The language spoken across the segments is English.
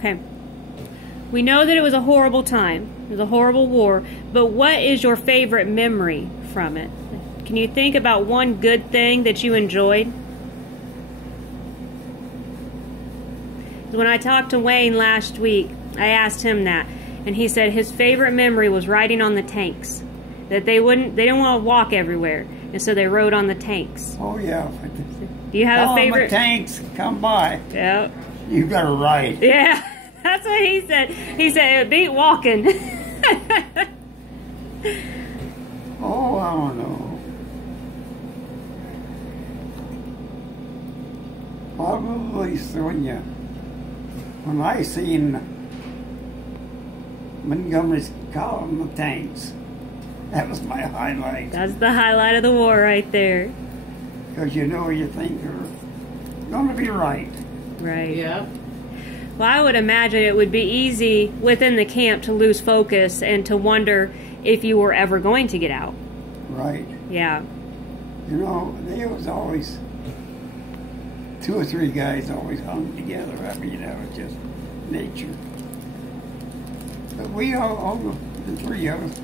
Okay. We know that it was a horrible time. It was a horrible war. But what is your favorite memory from it? Can you think about one good thing that you enjoyed? When I talked to Wayne last week, I asked him that, and he said his favorite memory was riding on the tanks. That they didn't want to walk everywhere, and so they rode on the tanks. Oh yeah. Do you have a favorite? The tanks come by. Yeah. You better ride. Yeah, that's what he said. He said it beat walking. Oh, I don't know. Probably when I seen Montgomery's column of tanks, that was my highlight. That's the highlight of the war right there. Because you think you're going to be right. Right. Yeah. Well, I would imagine it would be easy within the camp to lose focus and to wonder if you were ever going to get out. Right. Yeah. There was always 2 or 3 guys always hung together. I mean, that was just nature. But we all the 3 of us,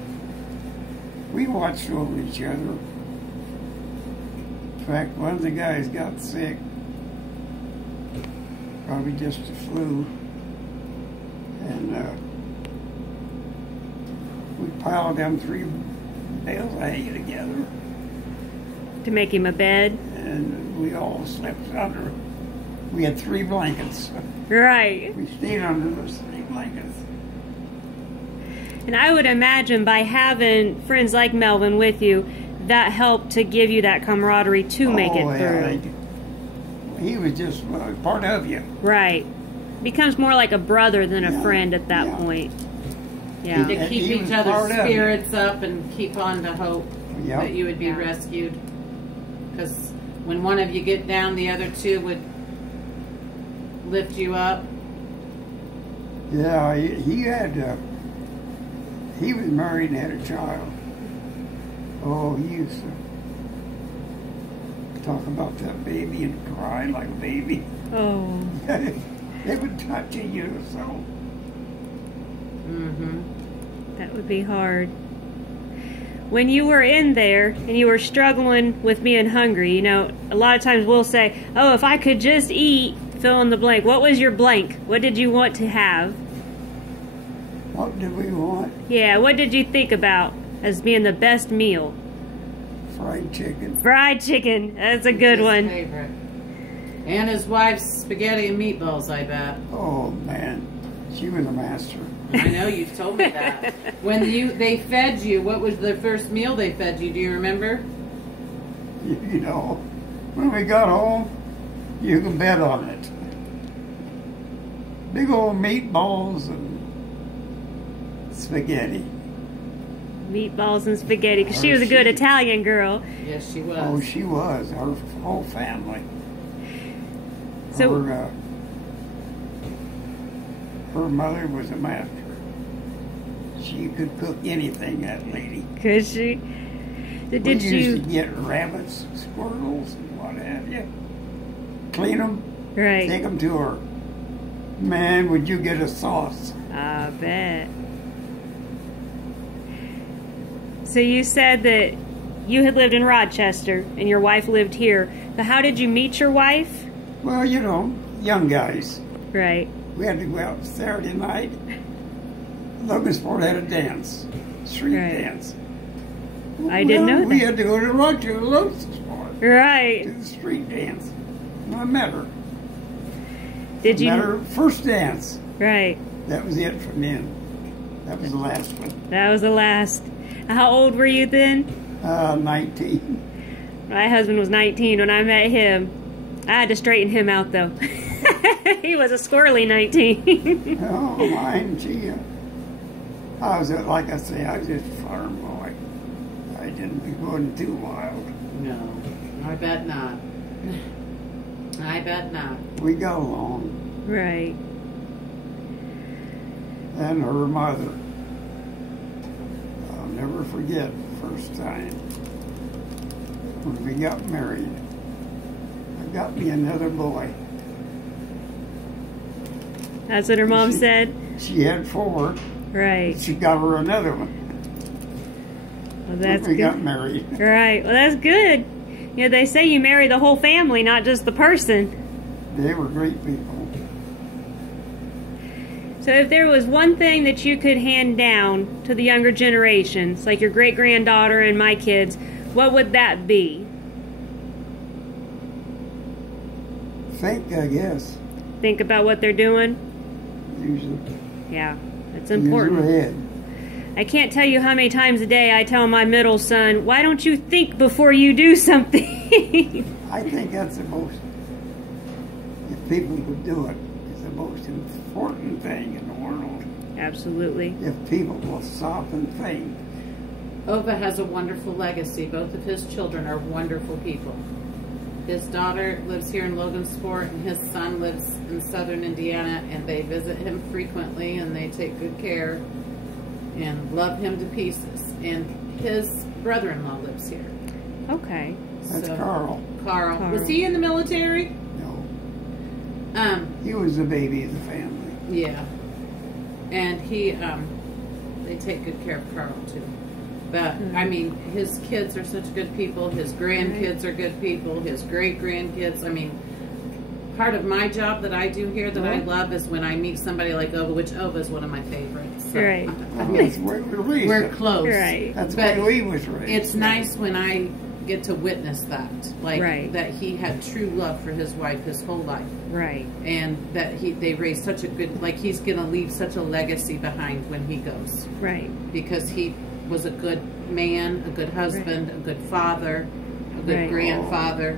we watched over each other. In fact, one of the guys got sick, probably just the flu, and we piled them 3 bales of hay together. To make him a bed? And we all slept under. We had 3 blankets. Right. We stayed under those 3 blankets. And I would imagine by having friends like Melvin with you, that helped to give you that camaraderie to make it through. He was just part of you. Right. Becomes more like a brother than a friend at that point. Yeah. To keep each other's spirits up and keep on to hope that you would be rescued. Because when one of you get down, the other 2 would lift you up. Yeah, he was married and had a child. Oh, he used to talk about that baby and cry like a baby. Oh. It would touch you so. Mm-hmm. That would be hard. When you were in there and you were struggling with being hungry, a lot of times we'll say, oh, if I could just eat, fill in the blank. What was your blank? What did you want to have? What did we want? Yeah, what did you think about as being the best meal? Fried chicken. Fried chicken. That's a good one. Favorite. And his wife's spaghetti and meatballs, I bet. Oh, man. She was a master. I know, you've told me that. When they fed you, what was the first meal they fed you? Do you remember? When we got home, you can bet on it. Big old meatballs and spaghetti. Meatballs and spaghetti, because she was a good Italian girl. Yes, she was. Oh, she was. Our whole family. So her mother was a master. She could cook anything, that lady. Could she? We used to get rabbits, squirrels, and what have you. Clean them. Right. Take them to her. Man, would you get a sauce? I bet. So you said that you had lived in Rochester and your wife lived here. But how did you meet your wife? Well, young guys. Right. We had to go out Saturday night. Logansport had a dance, street dance. I didn't know that. We had to go to Rochester, Logansport. Right. To the street dance. And I met her. Did you? Met her first dance. Right. That was it from then. That was the last one. That was the last. How old were you then? 19. My husband was 19 when I met him. I had to straighten him out, though. He was a squirrely 19. Oh, mine, gee. I was, like I say, I was just a farm boy. I wasn't too wild. No, I bet not. I bet not. We got along. Right. And her mother. I'll never forget the first time when we got married. I got me another boy. That's what her mom said? She had 4. Right. She got her another one. Well, that's we good. got married. Right. Well, that's good. You know, they say you marry the whole family, not just the person. They were great people. So if there was one thing that you could hand down to the younger generations, like your great-granddaughter and my kids, what would that be? Think, I guess. Think about what they're doing? Usually. Yeah, that's important. Use your head. I can't tell you how many times a day I tell my middle son, why don't you think before you do something? I think that's the most, if people would do it, it's the most important thing in the world. Absolutely. If people will stop and think. Ova has a wonderful legacy. Both of his children are wonderful people. His daughter lives here in Logansport, and his son lives in southern Indiana, and they visit him frequently, and they take good care and love him to pieces. And his brother-in-law lives here. Okay. That's Carl. Carl. Was he in the military? No. He was the baby of the family. Yeah. And he, they take good care of Carl, too. But, I mean, his kids are such good people. His grandkids are good people. His great-grandkids. I mean, part of my job that I do here that I love is when I meet somebody like Ova, which Ova is one of my favorites. So, right. I mean, we're close. Right. That's why we was raised. It's nice when I get to witness that. Like, right. that he had true love for his wife his whole life. Right. And that they raised such a good, like, he's going to leave such a legacy behind when he goes. Right. Because he was a good man, a good husband, a good father, a good grandfather.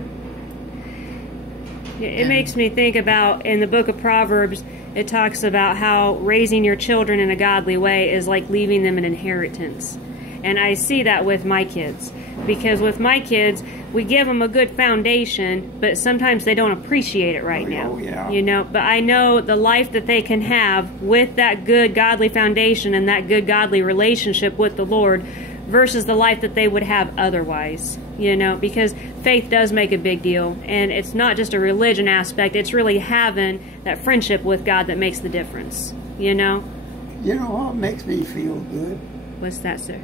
It makes me think about, in the book of Proverbs, it talks about how raising your children in a godly way is like leaving them an inheritance. And I see that with my kids. Because with my kids, we give them a good foundation, but sometimes they don't appreciate it right now. Yeah. You know, but I know the life that they can have with that good godly foundation and that good godly relationship with the Lord versus the life that they would have otherwise. You know, because faith does make a big deal, and it's not just a religion aspect, it's really having that friendship with God that makes the difference, you know? You know what makes me feel good? What's that, sir?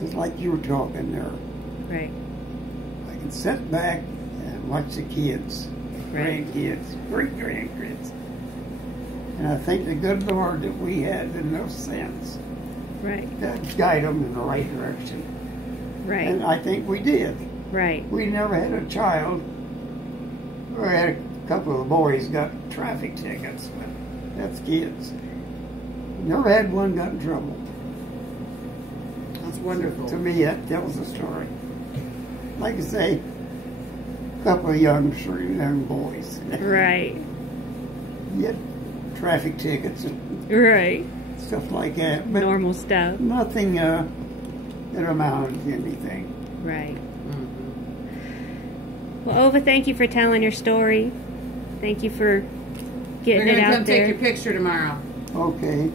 It's like you were talking there. Right. I can sit back and watch the kids, grandkids, great-grandkids, and I think the good Lord that we had in those sins that guide them in the right direction. Right. And I think we did. Right. We never had a child. We had a couple of the boys got traffic tickets, but that's kids. Never had one got in trouble. That's wonderful. To me, that tells the story. Like I say, a couple of young boys. Right. Get traffic tickets and stuff like that. But normal stuff. Nothing that amounted to anything. Right. Well, Ova, thank you for telling your story. Thank you for getting it out there. We're going to come take your picture tomorrow. Okay.